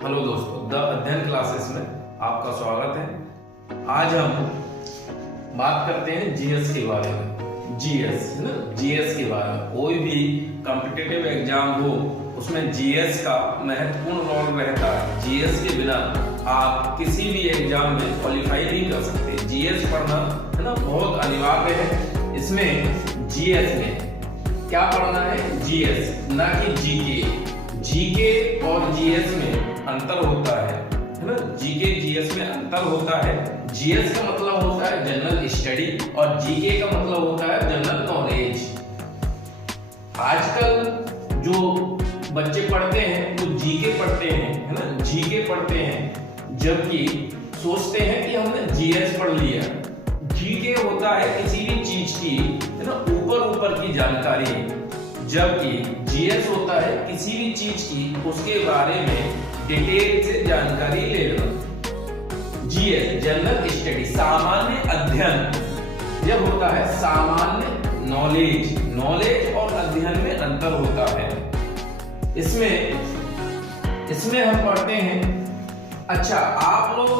Hello दोस्तों, the अध्ययन classes में आपका स्वागत है। आज हम बात करते हैं जीएस के बारे में। जीएस है ना, जीएस के बारे में। कोई भी कॉम्पिटिटिव एग्जाम हो उसमें जीएस का महत्वपूर्ण रोल रहता है। जीएस के बिना आप किसी भी एग्जाम में क्वालिफाई नहीं कर सकते। जीएस पढ़ना है ना बहुत अनिवार्य है। इसमें जीएस में क्या पढ़ना है? जीएस, ना कि जीके। जीके और जीएस में अंतर होता है ना। जीके जीएस में अंतर होता है। जीएस का मतलब होता है जनरल स्टडी और जीके का मतलब होता है जनरल नॉलेज। आजकल जो बच्चे पढ़ते हैं वो जीके पढ़ते हैं, है ना, जीके पढ़ते हैं, जबकि सोचते हैं कि हमने जीएस पढ़ लिया। जीके होता है किसी भी चीज की, है ना, ऊपर की जानकारी, जबकि जीएस होता है किसी भी चीज की उसके बारे में डिटेल से जानकारी लेना। जीएस जनरल स्टडी, सामान्य अध्ययन। यह होता है सामान्य नॉलेज। नॉलेज और अध्ययन में अंतर होता है। इसमें हम पढ़ते हैं। अच्छा, आप लोग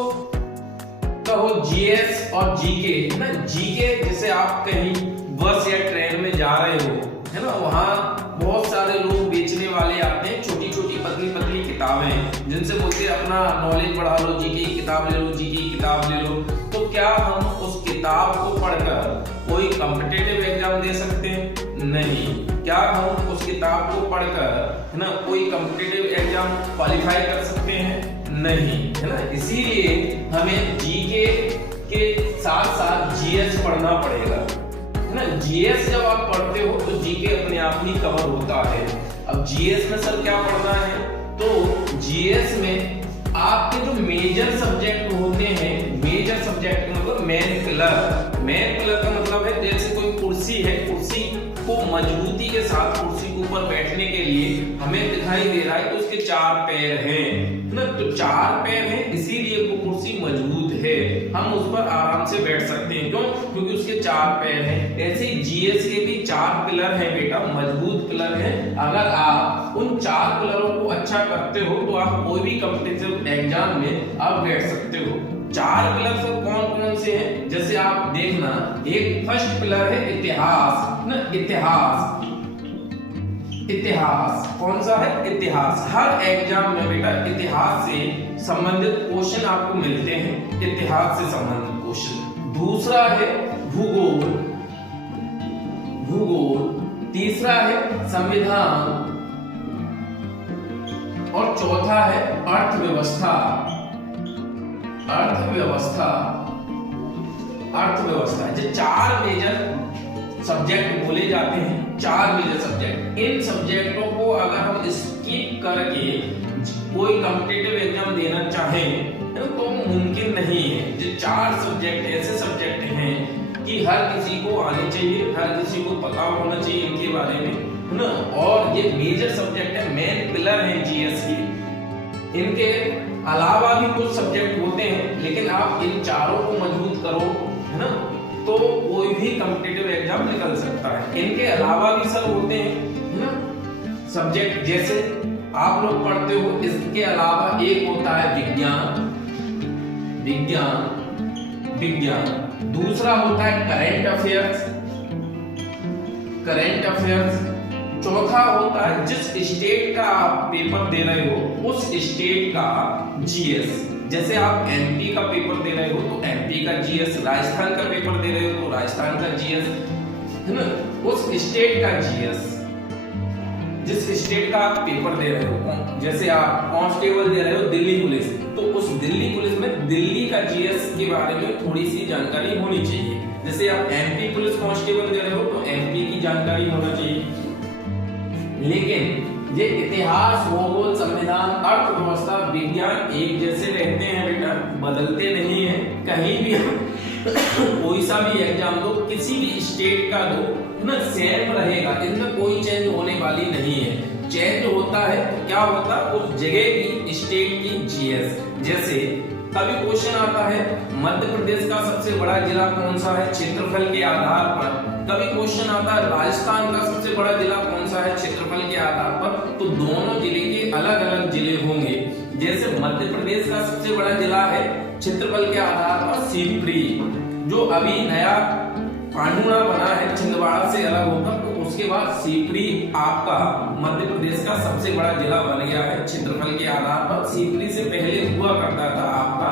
कहो जीएस और जीके ना। जीके जैसे आप कहीं बस या ट्रेन में जा रहे हो, है ना, वहां बहुत सारे लोग बेचने वाले आते हैं, छोटी छोटी पतली पतली किताबें, जिनसे बोलते हैं अपना नॉलेज बढ़ा लो, जीके की किताब ले लो, जीके की किताब ले लो। तो क्या हम उस किताब को पढ़कर कोई कॉम्पिटिटिव एग्जाम दे सकते हैं? नहीं। क्या हम उस किताब को पढ़कर, है ना, कोई कॉम्पिटिटिव एग्जाम क्वालिफाई कर सकते हैं? नहीं, है ना। इसीलिए हमें जीके के साथ साथ जीएस पढ़ना पड़ेगा ना। जीएस जब आप पढ़ते हो तो जीके अपने आप ही कवर होता है। अब जीएस में सर क्या पढ़ना है? तो जीएस में आपके जो मेजर सब्जेक्ट होते हैं, मेजर सब्जेक्ट मतलब मेन पिलर। मेन पिलर का मतलब है जैसे कोई कुर्सी है, कुर्सी को मजबूती के साथ कुर्सी के ऊपर बैठने के लिए हमें दिखाई दे रहा है कि उसके 4 पैर हैं ना। तो 4 पैर हैं, इसीलिए वो कुर्सी मजबूत है, हम उस पर आराम से बैठ सकते हैं। क्यों? क्योंकि उसके 4 पैर हैं। ऐसे ही जीएस के भी 4 पिलर हैं बेटा, मजबूत पिलर हैं। अगर आप उन 4 पिलरों को अच्छा करते हो तो आप कोई भी कॉम्पिटिटिव एग्जाम में आप बैठ सकते हो। 4 पिलर सब कौन कौन से हैं? जैसे आप देखना, एक फर्स्ट पिलर है इतिहास ना। इतिहास कौन सा है? इतिहास। हर एग्जाम में बेटा इतिहास से संबंधित क्वेश्चन आपको मिलते हैं, इतिहास से संबंधित क्वेश्चन। दूसरा है भूगोल। तीसरा है संविधान और चौथा है अर्थव्यवस्था। जो 4 मेजर सब्जेक्ट बोले जाते हैं, 4 मेजर सब्जेक्ट। इन सब्जेक्टों को अगर हम स्किप करके कोई कॉम्पिटिटिव एग्जाम देना चाहें तो मुमकिन नहीं है। जो 4 सब्जेक्ट ऐसे सब्जेक्ट हैं कि हर किसी को आने चाहिए, हर किसी को पता होना चाहिए इनके बारे में, है ना। और ये मेजर सब्जेक्ट है, मेन पिलर है जीएस के। इनके अलावा भी कुछ सब्जेक्ट होते हैं, लेकिन आप इन चारों को मजबूत करो, है ना, तो कोई भी कॉम्पिटिटिव एग्जाम निकल सकता है। इनके अलावा भी सर होते हैं, है ना, सब्जेक्ट जैसे आप लोग पढ़ते हो। इसके अलावा एक होता है विज्ञान। दूसरा होता है करंट अफेयर्स। चौथा होता है जिस स्टेट का आप पेपर दे रहे हो उस स्टेट का जीएस। जैसे आप एमपी का पेपर दे रहे हो तो एमपी का जीएस, राजस्थान का पेपर दे रहे हो तो राजस्थान का जीएस, है ना, उस स्टेट का जीएस। जिस स्टेट का आप पेपर दे रहे हो, जैसे आप कांस्टेबल दे रहे हो दिल्ली पुलिस, तो उस दिल्ली पुलिस में दिल्ली का जीएस के बारे में थोड़ी सी जानकारी होनी चाहिए। जैसे आप एमपी पुलिस कांस्टेबल दे रहे हो तो एमपी की जानकारी होना चाहिए। लेकिन ये इतिहास, भूगोल, संविधान, अर्थव्यवस्था, विज्ञान एक जैसे रहते हैं बेटा, बदलते नहीं है। कहीं भी कोई सा भी एग्जाम दो, किसी भी स्टेट का दो ना, सेम रहेगा, इनमें कोई चेंज होने वाली नहीं है। चेंज होता है क्या होता है? उस जगह की स्टेट की जीएस। जैसे कभी क्वेश्चन आता है मध्य प्रदेश का सबसे बड़ा जिला कौन सा है क्षेत्रफल के आधार पर। कभी क्वेश्चन आता है राजस्थान का सबसे बड़ा जिला कौन सा है क्षेत्रफल के आधार पर। तो दोनों जिले के अलग अलग जिले होंगे, जैसे मध्य प्रदेश का सबसे बड़ा जिला है क्षेत्रफल के आधार पर सीपरी, जो अभी नया पांडुना बना है छिंदवाड़ा से अलग होकर, तो उसके बाद सीपरी आपका मध्य प्रदेश का सबसे बड़ा जिला बन गया है क्षेत्रफल के आधार पर। सीपरी से पहले हुआ करता था आपका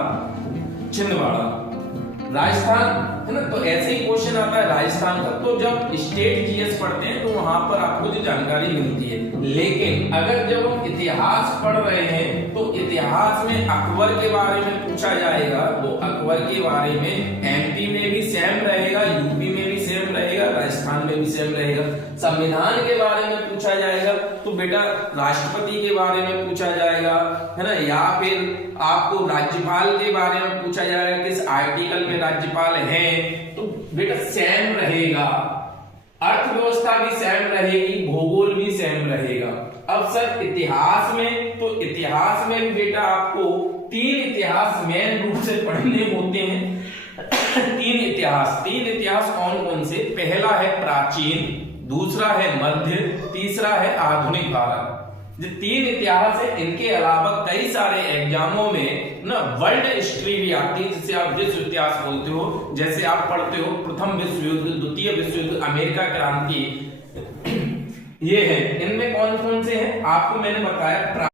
छिंदवाड़ा। राजस्थान है ना, तो ऐसे ही क्वेश्चन आता है राजस्थान का, तो जब स्टेट जीएस पढ़ते हैं तो वहां पर आपको जो जानकारी मिलती है। लेकिन अगर जब हम इतिहास पढ़ रहे हैं तो इतिहास में अकबर के बारे में पूछा जाएगा, तो अकबर के बारे में एमपी में भी सेम रहेगा, यूपी में भी सेम रहेगा, राजस्थान में भी सेम रहेगा। संविधान के बारे में पूछा जाएगा तो बेटा राष्ट्रपति के बारे में पूछा जाएगा, है ना, या फिर आपको राज्यपाल के बारे में पूछा जाएगा, किस आर्टिकल में राज्यपाल हैं, तो बेटा सेम रहेगा। अर्थव्यवस्था भी सेम रहेगी, भूगोल भी सेम रहेगा। अब सर इतिहास में, तो इतिहास में भी बेटा आपको 3 इतिहास मेन रूप से पढ़ने होते हैं। 3 इतिहास कौन कौन से? पहला है प्राचीन, दूसरा है मध्य, तीसरा है आधुनिक भारत। जो 3 इतिहास है, इनके अलावा कई सारे एग्जामों में ना वर्ल्ड हिस्ट्री भी आती है, जिसे आप विश्व इतिहास बोलते हो। जैसे आप पढ़ते हो प्रथम विश्व युद्ध, द्वितीय विश्व युद्ध, अमेरिका क्रांति, ये है। इनमें कौन कौन से हैं आपको मैंने बताया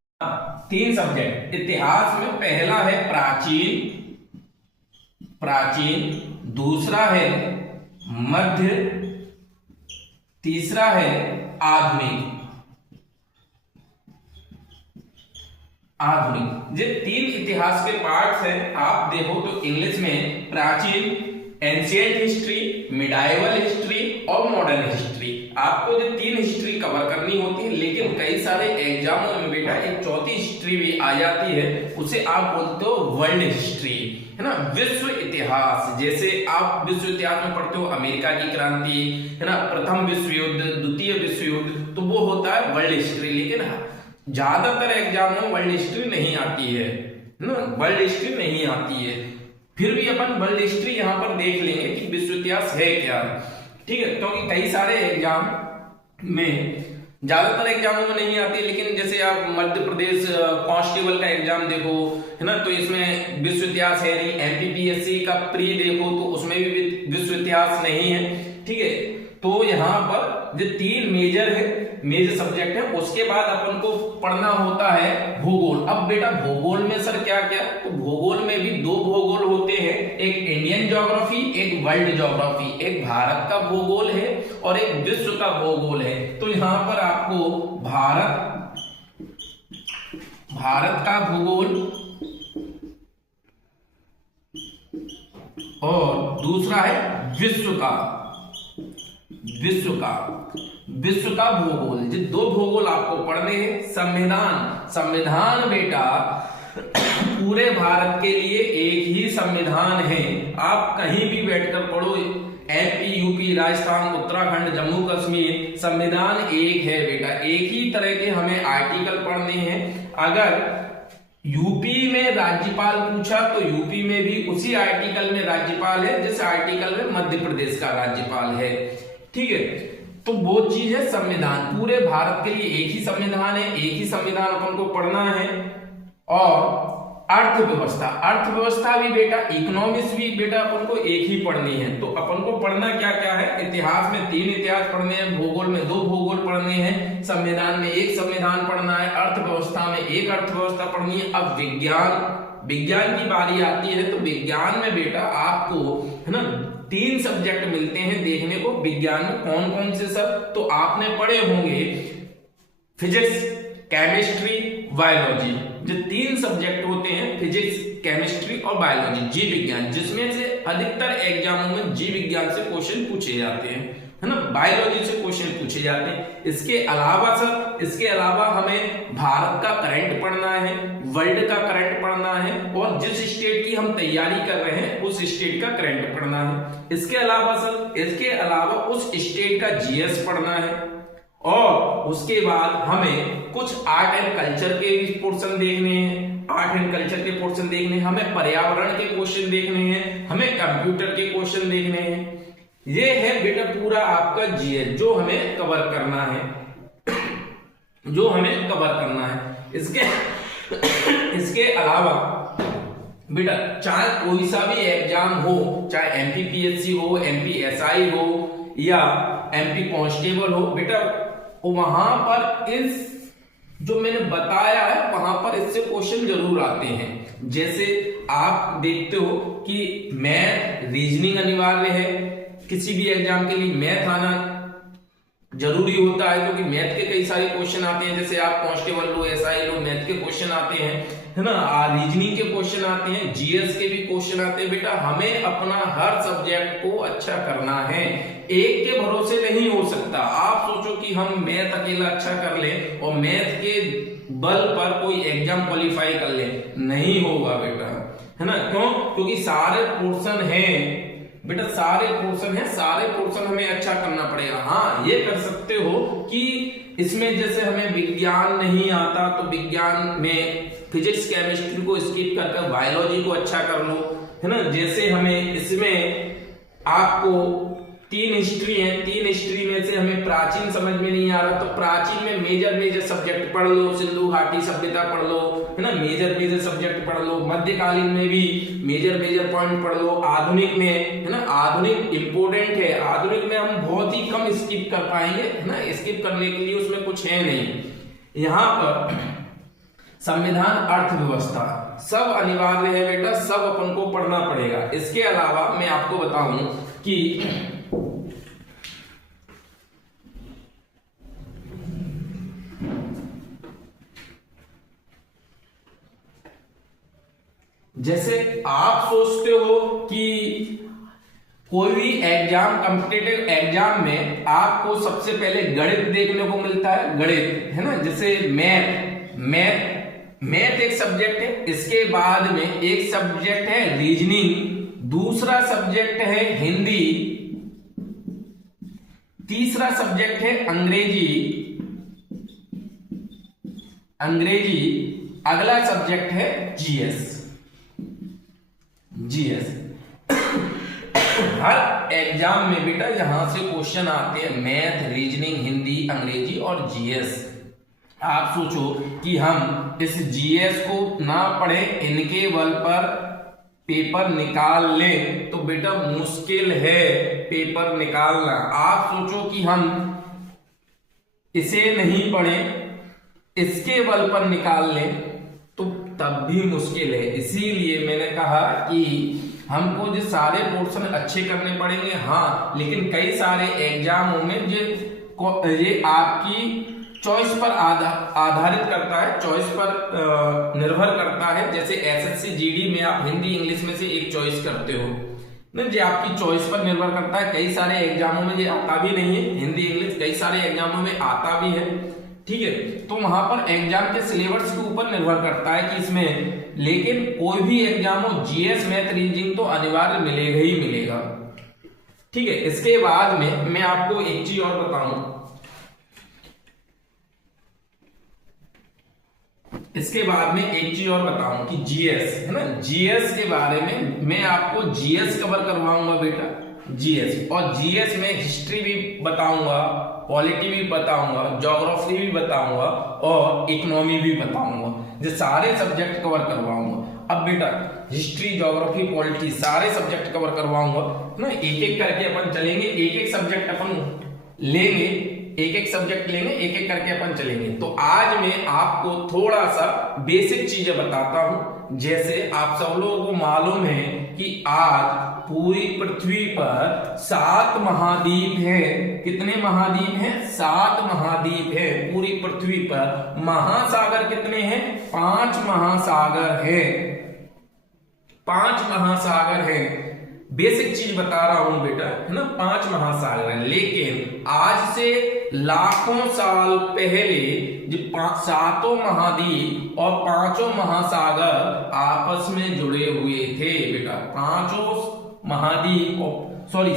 3 सब्जेक्ट इतिहास में। पहला है प्राचीन, दूसरा है मध्य, तीसरा है आधुनिक। ये 3 इतिहास के पार्ट्स हैं। आप देखो तो इंग्लिश में प्राचीन, एंशिएंट हिस्ट्री, मिडाइवल हिस्ट्री और मॉडर्न हिस्ट्री। आपको जो 3 हिस्ट्री कवर करनी होती है, लेकिन कई सारे एग्जामों में बेटा एक चौथी हिस्ट्री भी आ जाती है, उसे आप बोलते हो वर्ल्ड हिस्ट्री, है ना, विश्व इतिहास। जैसे आप विश्व इतिहास में पढ़ते हो अमेरिका की क्रांति, है ना, प्रथम विश्व युद्ध, द्वितीय विश्व युद्ध, तो वो होता है वर्ल्ड हिस्ट्री। लेकिन ज्यादातर एग्जाम में वर्ल्ड हिस्ट्री नहीं आती है ना, वर्ल्ड हिस्ट्री नहीं आती है। फिर भी अपन वर्ल्ड हिस्ट्री यहाँ पर देख लेंगे कि विश्व इतिहास है क्या, ठीक है, क्योंकि कई सारे एग्जाम में, ज्यादातर एग्जामों में नहीं आती। लेकिन जैसे आप मध्य प्रदेश कांस्टेबल का एग्जाम देखो, है ना, तो इसमें विश्व इतिहास है नहीं। एमपीपीएससी का प्री देखो तो उसमें भी विश्व इतिहास नहीं है, ठीक है। तो यहाँ पर जो 3 मेजर सब्जेक्ट है, उसके बाद अपन को पढ़ना होता है भूगोल। अब बेटा भूगोल में सर क्या क्या, तो भूगोल में भी 2 भूगोल होते हैं, एक इंडियन ज्योग्राफी, एक वर्ल्ड ज्योग्राफी। एक भारत का भूगोल है और एक विश्व का भूगोल है। तो यहाँ पर आपको भारत का भूगोल और दूसरा है विश्व का भूगोल। ये 2 भूगोल आपको पढ़ने हैं। संविधान बेटा पूरे भारत के लिए एक ही संविधान है। आप कहीं भी बैठकर पढ़ो, एमपी, यूपी, राजस्थान, उत्तराखंड, जम्मू कश्मीर, संविधान एक है बेटा। एक ही तरह के हमें आर्टिकल पढ़ने हैं। अगर यूपी में राज्यपाल पूछा तो यूपी में भी उसी आर्टिकल में राज्यपाल है जिस आर्टिकल में मध्य प्रदेश का राज्यपाल है, ठीक है। तो वो चीज है संविधान। पूरे भारत के लिए एक ही संविधान है, एक ही संविधान अपन को पढ़ना है। और अर्थव्यवस्था भी बेटा, इकोनॉमिक्स भी बेटा अपन को एक ही पढ़नी है। तो अपन को पढ़ना क्या क्या है, इतिहास में 3 इतिहास पढ़ने हैं, भूगोल में 2 भूगोल पढ़ने हैं, संविधान में 1 संविधान पढ़ना है, अर्थव्यवस्था में 1 अर्थव्यवस्था पढ़नी है। अब विज्ञान की बारी आती है, तो विज्ञान में बेटा आपको, है ना, 3 सब्जेक्ट मिलते हैं देखने को। विज्ञान में कौन कौन से सर, तो आपने पढ़े होंगे फिजिक्स, केमिस्ट्री, बायोलॉजी। जो 3 सब्जेक्ट होते हैं, फिजिक्स, केमिस्ट्री और बायोलॉजी, जीव विज्ञान, जिसमें से अधिकतर एग्जामों में जीव विज्ञान से क्वेश्चन पूछे जाते हैं, है ना, बायोलॉजी से क्वेश्चन पूछे जाते हैं। इसके अलावा हमें भारत का करंट पढ़ना है, वर्ल्ड का करंट पढ़ना है, और जिस स्टेट की हम तैयारी कर रहे हैं उस स्टेट का करंट पढ़ना है। इसके अलावा उस स्टेट का जीएस पढ़ना है। और उसके बाद हमें कुछ आर्ट एंड कल्चर के पोर्शन देखने हैं, हमें पर्यावरण के क्वेश्चन देखने हैं, हमें कंप्यूटर के क्वेश्चन देखने हैं। ये है बेटा पूरा आपका जीएस जो हमें कवर करना है, इसके इसके अलावा बेटा चाहे कोई सा भी एग्जाम हो, चाहे एमपीपीएससी हो, एमपीएसआई हो या एमपी कांस्टेबल हो, बेटा वहां पर इस जो मैंने बताया है वहां पर इससे क्वेश्चन जरूर आते हैं। जैसे आप देखते हो कि मैथ, रीजनिंग अनिवार्य है, किसी भी एग्जाम के लिए मैथ आना जरूरी होता है क्योंकि मैथ के कई सारे क्वेश्चन आते हैं। जैसे आप कांस्टेबल लो, एसआई लो, मैथ के क्वेश्चन आते हैं, है ना, रीजनिंग के क्वेश्चन आते हैं, जीएस के भी क्वेश्चन आते हैं। बेटा हमें अपना हर सब्जेक्ट को अच्छा करना है, एक के भरोसे नहीं हो सकता। आप सोचो कि हम मैथ अकेला अच्छा कर ले और मैथ के बल पर कोई एग्जाम क्वालिफाई कर ले, नहीं होगा बेटा, है ना। क्यों? क्योंकि सारे पोर्शन हैं बेटा, सारे पोर्शन है, सारे पोर्शन हमें अच्छा करना पड़ेगा। हाँ ये कर सकते हो कि इसमें जैसे हमें विज्ञान नहीं आता तो विज्ञान में फिजिक्स केमिस्ट्री को स्किप करके बायोलॉजी को अच्छा कर लो, है ना। जैसे हमें इसमें आपको 3 हिस्ट्री है, 3 हिस्ट्री में से हमें प्राचीन समझ में नहीं आ रहा तो प्राचीन में मेजर सब्जेक्ट पढ़ लो, सिंधु घाटी सभ्यता पढ़ लो, है ना, मेजर सब्जेक्ट पढ़ लो। मध्यकालीन में भी मेजर पॉइंट पढ़ लो। आधुनिक में, है ना, आधुनिक इंपोर्टेंट है, आधुनिक में हम बहुत ही कम स्किप कर पाएंगे, है ना, स्किप करने के लिए उसमें कुछ है नहीं। यहाँ पर संविधान, अर्थव्यवस्था सब अनिवार्य है बेटा, सब अपन को पढ़ना पड़ेगा। इसके अलावा मैं आपको बताऊं कि जैसे आप सोचते हो कि कोई भी एग्जाम, कॉम्पिटिटिव एग्जाम में आपको सबसे पहले गणित देखने को मिलता है, गणित, है ना। जैसे मैथ एक सब्जेक्ट है, इसके बाद में एक सब्जेक्ट है रीजनिंग, दूसरा सब्जेक्ट है हिंदी, तीसरा सब्जेक्ट है अंग्रेजी, अगला सब्जेक्ट है जीएस। हर एग्जाम में बेटा यहां से क्वेश्चन आते हैं, मैथ, रीजनिंग, हिंदी, अंग्रेजी और जीएस। आप सोचो कि हम इस जीएस को ना पढ़े, इनके बल पर पेपर निकाल ले तो बेटा मुश्किल है पेपर निकालना। आप सोचो कि हम इसे नहीं पढ़े, इसके बल पर निकाल ले तो तब भी मुश्किल है। इसीलिए मैंने कहा कि हमको जो सारे पोर्शन अच्छे करने पड़ेंगे, हाँ, लेकिन कई सारे एग्जामों में ये आपकी चॉइस पर आधारित करता है, चॉइस पर निर्भर करता है। जैसे एसएससी जीडी में आप हिंदी इंग्लिश में से एक चॉइस करते हो ना, जो आपकी चॉइस पर निर्भर करता है। कई सारे एग्जामों में ये आता भी नहीं है, हिंदी इंग्लिश कई सारे एग्जामों में आता भी है, ठीक है। तो वहां पर एग्जाम के सिलेबस के ऊपर निर्भर करता है कि इसमें, लेकिन कोई भी एग्जाम हो, जीएस, मैथ, रीजनिंग तो अनिवार्य मिलेगा ही मिलेगा, ठीक है। इसके बाद में मैं आपको एक चीज और बताऊं, कि जीएस, है ना, जीएस के बारे में मैं आपको जीएस कवर करवाऊंगा बेटा, जीएस। और जीएस में हिस्ट्री भी बताऊंगा, पॉलिटी भी बताऊंगा, ज्योग्राफी भी बताऊंगा और इकोनॉमी भी बताऊंगा, जो सारे सब्जेक्ट कवर करवाऊंगा। अब बेटा हिस्ट्री, ज्योग्राफी, पॉलिटी सारे सब्जेक्ट कवर करवाऊंगा ना, एक एक करके अपन चलेंगे, एक एक सब्जेक्ट अपन लेंगे, एक एक सब्जेक्ट लेंगे, एक एक करके अपन चलेंगे। तो आज मैं आपको थोड़ा सा बेसिक चीजें बताता हूं। जैसे आप सब लोगों को मालूम है कि आज पूरी पृथ्वी पर 7 महाद्वीप हैं। कितने महाद्वीप हैं? 7 महाद्वीप है पूरी पृथ्वी पर। महासागर कितने हैं? 5 महासागर है, 5 महासागर है। बेसिक चीज बता रहा हूं बेटा, है ना, 5 महासागर है। लेकिन आज से लाखों साल पहले जो 7 महाद्वीप और 5 महासागर आपस में जुड़े हुए थे बेटा।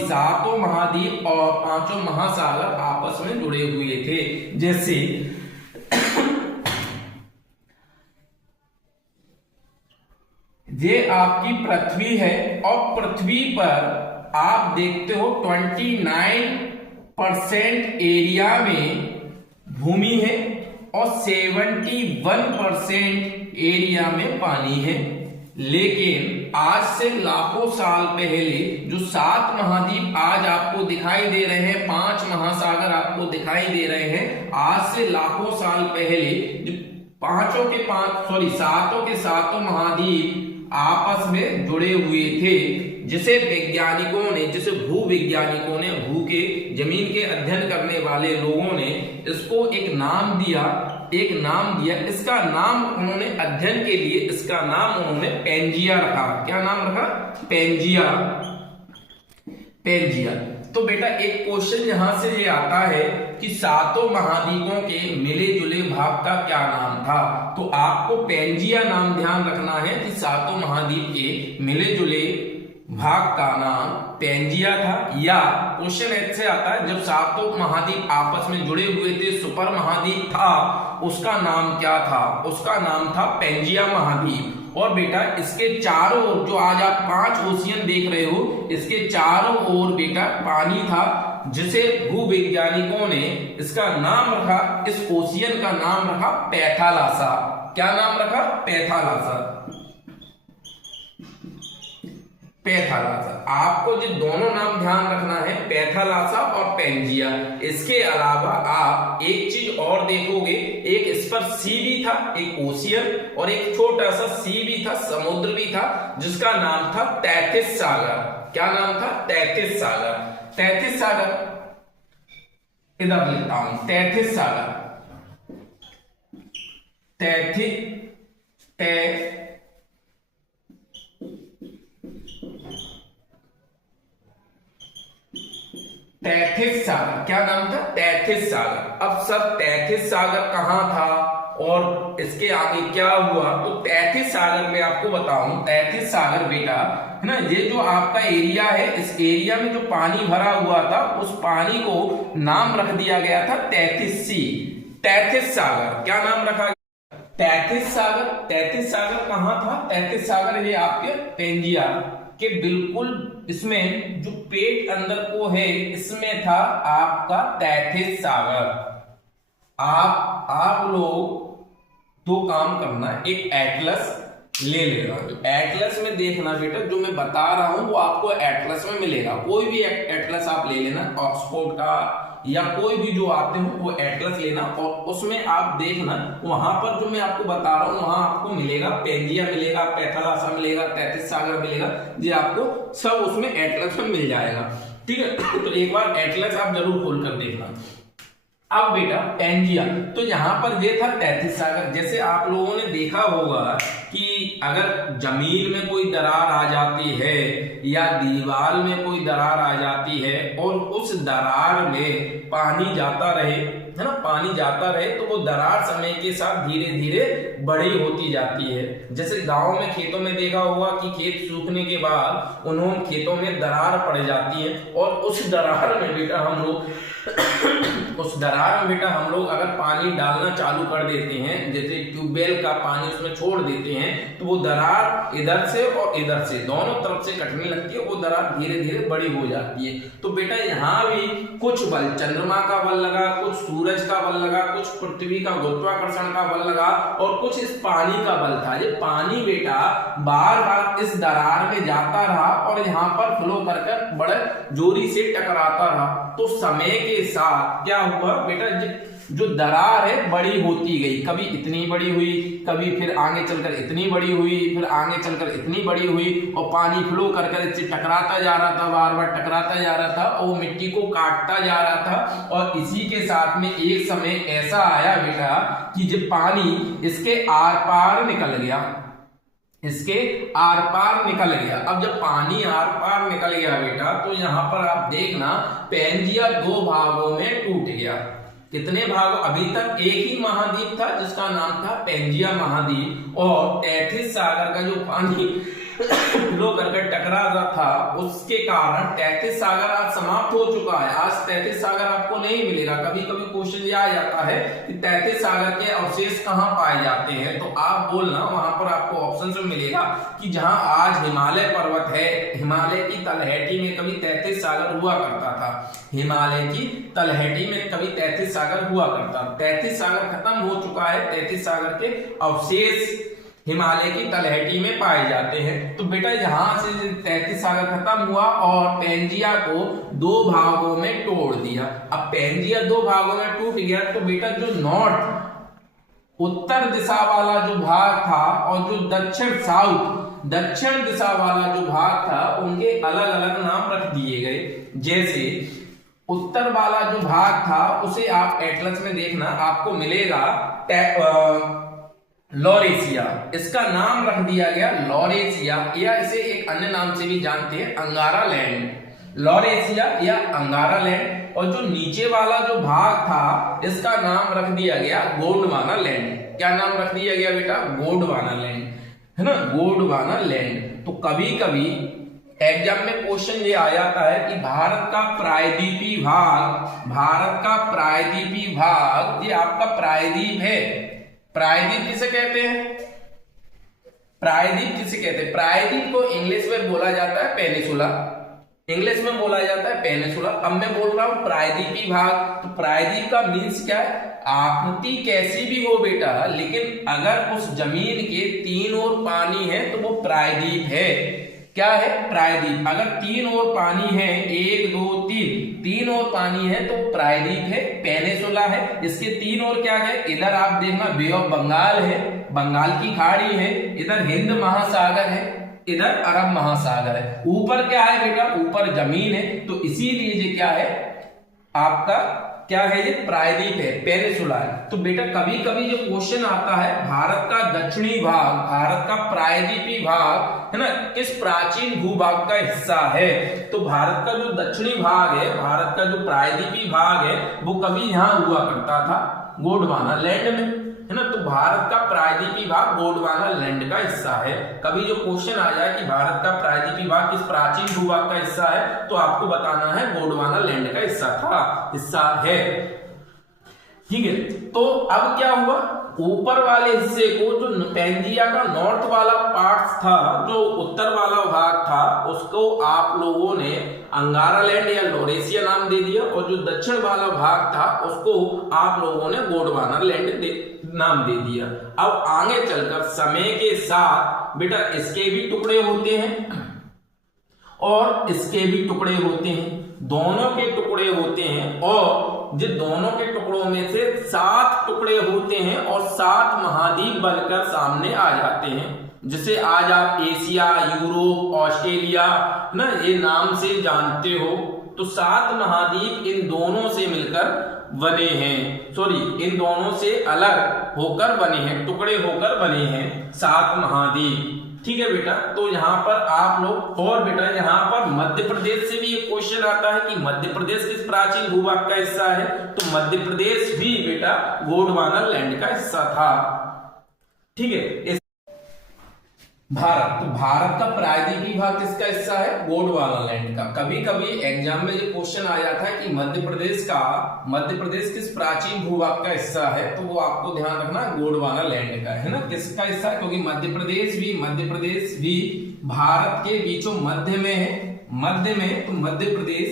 7 महाद्वीप और 5 महासागर आपस में जुड़े हुए थे। जैसे ये आपकी पृथ्वी है और पृथ्वी पर आप देखते हो 29% एरिया में भूमि है और 71% एरिया में पानी है। लेकिन आज से लाखों साल पहले जो 7 महाद्वीप आज आपको दिखाई दे रहे हैं, 5 महासागर आपको दिखाई दे रहे हैं, आज से लाखों साल पहले जो सातों के सातों महाद्वीप आपस में जुड़े हुए थे, जिसे भूवैज्ञानिकों ने, भू के जमीन के अध्ययन करने वाले लोगों ने इसको एक नाम दिया। इसका नाम उन्होंने अध्ययन के लिए, इसका नाम उन्होंने पेंजिया रखा। क्या नाम रखा? पेंजिया। तो बेटा एक क्वेश्चन यहां से ये आता है कि सातों महाद्वीपों के मिले जुले भाग का क्या नाम था? तो आपको पेंजिया नाम ध्यान रखना है कि सातों महाद्वीप के मिले जुले भाग का नाम पेंजिया था। या क्वेश्चन ऐसे आता है जब सातों महाद्वीप आपस में जुड़े हुए थे, सुपर महाद्वीप था, उसका नाम क्या था? उसका नाम था पेंजिया महाद्वीप। और बेटा इसके चारों ओर जो आज आप 5 ओशियन देख रहे हो, इसके चारों ओर बेटा पानी था, जिसे भूवैज्ञानिकों ने इसका नाम रखा, इस ओशियन का नाम रखा पैथालासा। क्या नाम रखा? पैथालासा। आपको जो दोनों नाम ध्यान रखना है, पैथालासा और पेंजिया। इसके अलावा आप एक चीज और देखोगे, एक इस पर सी भी था, एक ओशियन, और एक छोटा सा सी भी था, समुद्र भी था, जिसका नाम था तैथिस सागर। क्या नाम था? तैथिस सागर। इधर लिखता हूं, तैथिस सागर। तैथिस सागर। क्या नाम था? तैथिस सागर। अब सर तैथिस सागर कहां था और इसके आगे क्या हुआ? तो तैथिस सागर में आपको बताऊं, तैथिस सागर बेटा है ना, ये जो आपका एरिया है, इस एरिया में जो पानी भरा हुआ था, उस पानी को नाम रख दिया गया था तैथिस सी। तैथिस सागर। क्या नाम रखा? तैथिस सागर कहां था? तैथिस सागर ये आपके पेंजिया के बिल्कुल इसमें जो पेट अंदर को है, इसमें था आपका तैथिस सागर। आप लोग 2 काम करना, एक एटलस ले लेना। एटलस में देखना बेटा, जो मैं बता रहा हूं वो आपको एटलस में मिलेगा। कोई भी एटलस आप ले लेना, ऑक्सफोर्ड का या कोई भी जो आते हो वो एटलस लेना, और उसमें आप देखना, वहां पर जो मैं आपको बता रहा हूं वहां आपको मिलेगा पेंजिया मिलेगा, पैथालासा मिलेगा, तैथिस सागर मिलेगा, ये आपको सब उसमें एटलस में मिल जाएगा। ठीक है, तो एक बार एटलस आप जरूर खोल कर देखना। अब बेटा पेंजिया, तो यहां पर ये था तैथिस सागर। जैसे आप लोगों ने देखा होगा कि अगर जमीन में कोई दरार आ जाती है या दीवार में कोई दरार आ जाती है और उस दरार में पानी जाता रहे, है ना, पानी जाता रहे, तो वो दरार समय के साथ धीरे धीरे बड़ी होती जाती है। जैसे गांव में खेतों में देखा होगा कि खेत सूखने के बाद उन्होंने खेतों में दरार पड़ जाती है, और उस दरार में बेटा हम लोग अगर पानी डालना चालू कर देते हैं, जैसे ट्यूबवेल का पानी उसमें छोड़ देते हैं, तो वो दरार इधर से और इधर से दोनों तरफ से कटने लगती है, वो दरार धीरे धीरे बड़ी हो जाती है। तो बेटा यहाँ भी कुछ बल, चंद्रमा का बल लगा, कुछ सूरज का बल लगा, कुछ पृथ्वी का गुरुत्वाकर्षण का बल लगा, और कुछ इस पानी का बल था। ये पानी बेटा बार बार इस दरार में जाता रहा और यहाँ पर फ्लो कर बड़े जोरी से टकराता रहा। तो समय के साथ क्या हुआ बेटा, जो दरार है बड़ी होती गई, कभी इतनी बड़ी हुई, कभी फिर आगे चलकर इतनी बड़ी हुई, फिर आगे चलकर इतनी बड़ी हुई, और पानी फ्लो कर इससे टकराता जा रहा था, बार बार टकराता जा रहा था, और वो मिट्टी को काटता जा रहा था। और इसी के साथ में एक समय ऐसा आया बेटा कि जब पानी इसके आर पार निकल गया, अब जब पानी आर पार निकल गया बेटा, तो यहां पर आप देखना पेंजिया 2 भागों में टूट गया। कितने भागों? अभी तक एक ही महाद्वीप था जिसका नाम था पेंजिया महाद्वीप, और तैथिस सागर का जो पानी लोग करके टकरा रहा था, उसके कारण तैतीस सागर आज समाप्त हो चुका है। आज तैतीस सागर आपको नहीं मिलेगा। कभी कभी क्वेश्चन ये आ जाता है कि तैतीस सागर के अवशेष कहाँ पाए जाते हैं, तो आप बोलना, वहां पर आपको ऑप्शन में मिलेगा कि जहां आज हिमालय पर्वत है, हिमालय की तलहटी में कभी 33 सागर हुआ करता था। हिमालय की तलहटी में कभी 33 सागर हुआ करता। 33 सागर खत्म हो चुका है। 33 सागर के अवशेष हिमालय की तलहटी में पाए जाते हैं। तो बेटा यहां से 33 सागर खत्म हुआ और पैंजिया को दो भागों में तोड़ दिया। अब पैंजिया दो भागों में टूट गया तो बेटा जो नॉर्थ उत्तर दिशा वाला जो भाग था और जो दक्षिण साउथ दक्षिण दिशा वाला जो भाग था, उनके अलग अलग नाम रख दिए गए। जैसे उत्तर वाला जो भाग था उसे आप एटलस में देखना, आपको मिलेगा लॉरेशिया। इसका नाम रख दिया गया लॉरेशिया, या इसे एक अन्य नाम से भी जानते हैं अंगारा लैंड। लॉरेशिया या अंगारा लैंड। और जो नीचे वाला जो भाग था इसका नाम रख दिया गया गोंडवाना लैंड। क्या नाम रख दिया गया बेटा? गोंडवाना लैंड, है ना, गोंडवाना लैंड। तो कभी कभी एग्जाम में क्वेश्चन ये आ जाता है कि भारत का प्रायद्वीपीय भाग, भारत का प्रायद्वीपीय भाग, ये आपका प्रायद्वीप है। प्रायद्वीप किसे कहते हैं? प्रायद्वीप किसे कहते हैं? प्रायद्वीप को इंग्लिश में बोला जाता है पेनिसुला। इंग्लिश में बोला जाता है पेनिसुला। अब मैं बोल रहा हूं प्रायद्वीपीय भाग, तो प्रायद्वीप का मीन्स क्या है? आकृति कैसी भी हो बेटा, लेकिन अगर उस जमीन के तीन ओर पानी है तो वो प्रायद्वीप है। क्या है? प्रायद्वीप। अगर तीन ओर पानी है, एक दो तीन, तीन ओर पानी है तो प्रायद्वीप है, पेनिसुला है। इसके तीन ओर क्या है? इधर आप देखना बे ऑफ बंगाल है, बंगाल की खाड़ी है, इधर हिंद महासागर है, इधर अरब महासागर है। ऊपर क्या है बेटा? ऊपर जमीन है। तो इसीलिए ये क्या है आपका? क्या है ये? प्रायद्वीप है, पेनिसुला है। तो बेटा कभी कभी जो क्वेश्चन आता है भारत का दक्षिणी भाग, भारत का प्रायद्वीपीय भाग, है ना, किस प्राचीन भूभाग का हिस्सा है? तो भारत का जो दक्षिणी भाग है, भारत का जो प्रायद्वीपीय भाग है, वो कभी यहां हुआ करता था गोंडवाना लैंड में, है ना। तो भारत का प्रायद्वीपीय भाग गोंडवाना लैंड का हिस्सा है। कभी जो क्वेश्चन आ जाए कि भारत का प्रायद्वीपीय भाग किस प्राचीन भूभाग का हिस्सा है, तो आपको बताना है गोंडवाना लैंड का हिस्सा है। ठीक है। तो अब क्या हुआ? ऊपर वाले हिस्से को, जो पैंजिया का नॉर्थ वाला पार्ट था, जो उत्तर वाला भाग था, उसको आप लोगों ने अंगारा लैंड या लॉरेशिया नाम दे दिया, और जो दक्षिण वाला भाग था उसको आप लोगों ने गोंडवाना लैंड नाम दे दिया। अब आगे चलकर समय के साथ बेटा इसके भी टुकड़े होते हैं और इसके भी टुकड़े होते हैं, दोनों के टुकड़े होते हैं, और जो दोनों के टुकड़ों में से 7 टुकड़े होते हैं और 7 महाद्वीप बनकर सामने आ जाते हैं। जिसे आज आप एशिया, यूरोप, ऑस्ट्रेलिया ना ये नाम से जानते हो। तो 7 महाद्वीप इन दोनों से मिलकर बने हैं, सॉरी इन दोनों से अलग होकर बने हैं, टुकड़े होकर बने हैं 7 महाद्वीप। ठीक है बेटा। तो यहाँ पर आप लोग, और बेटा यहाँ पर मध्य प्रदेश से भी एक क्वेश्चन आता है कि मध्य प्रदेश किस प्राचीन भूभाग का हिस्सा है? तो मध्य प्रदेश भी बेटा गोंडवाना लैंड का हिस्सा था। ठीक है। भारत, तो भारत का प्रायद्वीपीय भाग किसका हिस्सा है? गोंडवाना लैंड का। कभी कभी एग्जाम में ये क्वेश्चन आ जाता है कि मध्य प्रदेश किस प्राचीन भूभाग का हिस्सा है? तो वो आपको ध्यान रखना गोंडवाना लैंड का, है ना, किसका हिस्सा है? क्योंकि मध्य प्रदेश भी भारत के बीचों मध्य में है, तो मध्य प्रदेश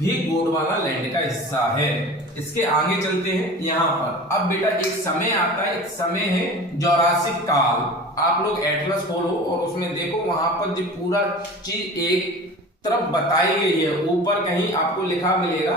भी गोंडवाना लैंड का हिस्सा है। इसके आगे चलते हैं यहाँ पर। अब बेटा एक समय आता है, एक समय है जौरासिक काल। आप लोग एटलस खोलो और उसमें देखो, वहां पर जो पूरा चीज एक तरफ बताई गई है, ऊपर कहीं आपको लिखा मिलेगा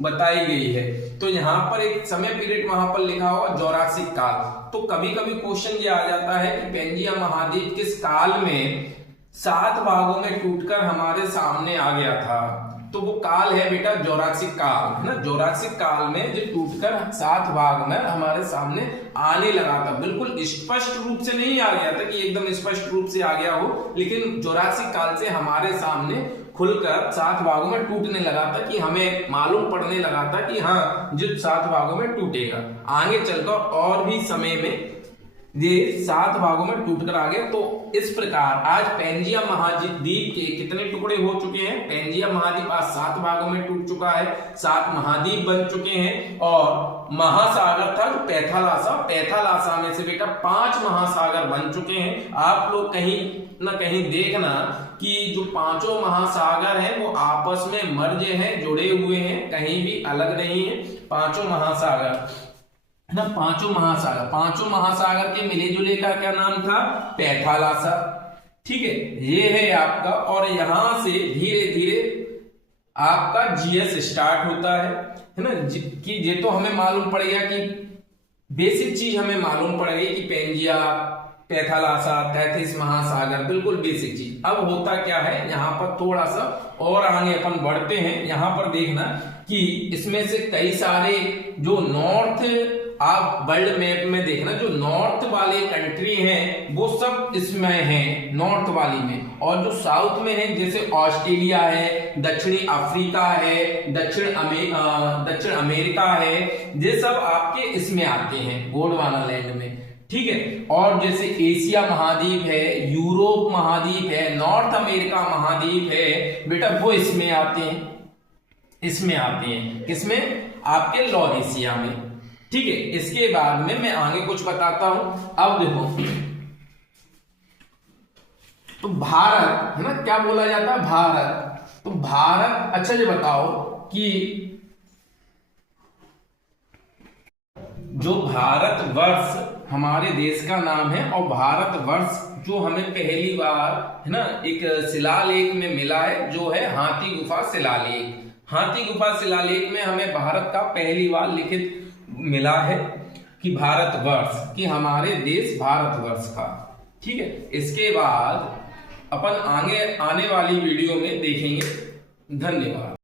बताई गई है। तो यहाँ पर एक समय पीरियड वहां पर लिखा हुआ जौरासिक काल। तो कभी कभी क्वेश्चन ये आ जाता है कि पैंजिया महाद्वीप किस काल में 7 भागों में टूटकर हमारे सामने आ गया था? तो वो काल है बेटा जौरासिक काल, है ना। जौरासिक काल में जो टूटकर 7 भाग में हमारे सामने आने लगा था। बिल्कुल स्पष्ट रूप से नहीं आ गया था कि एकदम स्पष्ट रूप से आ गया हो, लेकिन जौरासिक काल से हमारे सामने खुलकर 7 भागों में टूटने लगा था, कि हमें मालूम पड़ने लगा था कि हाँ जो 7 भागों में टूटेगा। आगे चलकर और भी समय में ये 7 भागों में टूटकर आ गया। तो इस प्रकार आज पैंजिया महाद्वीप के कितने टुकड़े हो चुके हैं? पैंजिया महाद्वीप आज 7 भागों में टूट चुका है, 7 महाद्वीप बन चुके हैं। और महासागर था जो पैथालासा में से बेटा 5 महासागर बन चुके हैं। आप लोग कहीं ना कहीं देखना कि जो 5 महासागर हैं वो आपस में मर्ज हैं, जुड़े हुए हैं, कहीं भी अलग नहीं है। 5 महासागर ना, 5 महासागर के मिले जुले का क्या नाम था? पैथालासा। ठीक है, ये है आपका। और यहां से धीरे धीरे आपका जीएस स्टार्ट होता है ना, कि ये तो हमें मालूम पड़ेगा कि बेसिक चीज हमें मालूम पड़ेगी कि पैंजिया, पैथालासा, तैतीस महासागर, बिल्कुल बेसिक चीज। अब होता क्या है, यहाँ पर थोड़ा सा और आगे अपन बढ़ते हैं। यहाँ पर देखना कि इसमें से कई सारे जो नॉर्थ, आप वर्ल्ड मैप में देखना, जो नॉर्थ वाले कंट्री हैं वो सब इसमें हैं, नॉर्थ वाली में। और जो साउथ में है, जैसे ऑस्ट्रेलिया है, दक्षिणी अफ्रीका है, दक्षिण अमेरिका है, ये सब आपके इसमें आते हैं, गोंडवाना लैंड में। ठीक है, और जैसे एशिया महाद्वीप है, यूरोप महाद्वीप है, नॉर्थ अमेरिका महाद्वीप है बेटा, वो इसमें आते हैं, किसमें? आपके लॉरेशिया में। ठीक है, इसके बाद में मैं आगे कुछ बताता हूं। अब देखो, तो भारत है ना, क्या बोला जाता है? भारत। तो भारत, अच्छा ये बताओ कि जो भारतवर्ष हमारे देश का नाम है, और भारतवर्ष जो हमें पहली बार है ना एक शिलालेख में मिला है, जो है हाथी गुफा शिलालेख। हाथी गुफा शिलालेख में हमें भारत का पहली बार लिखित मिला है कि भारतवर्ष, कि हमारे देश भारतवर्ष का। ठीक है, इसके बाद अपन आगे आने वाली वीडियो में देखेंगे। धन्यवाद।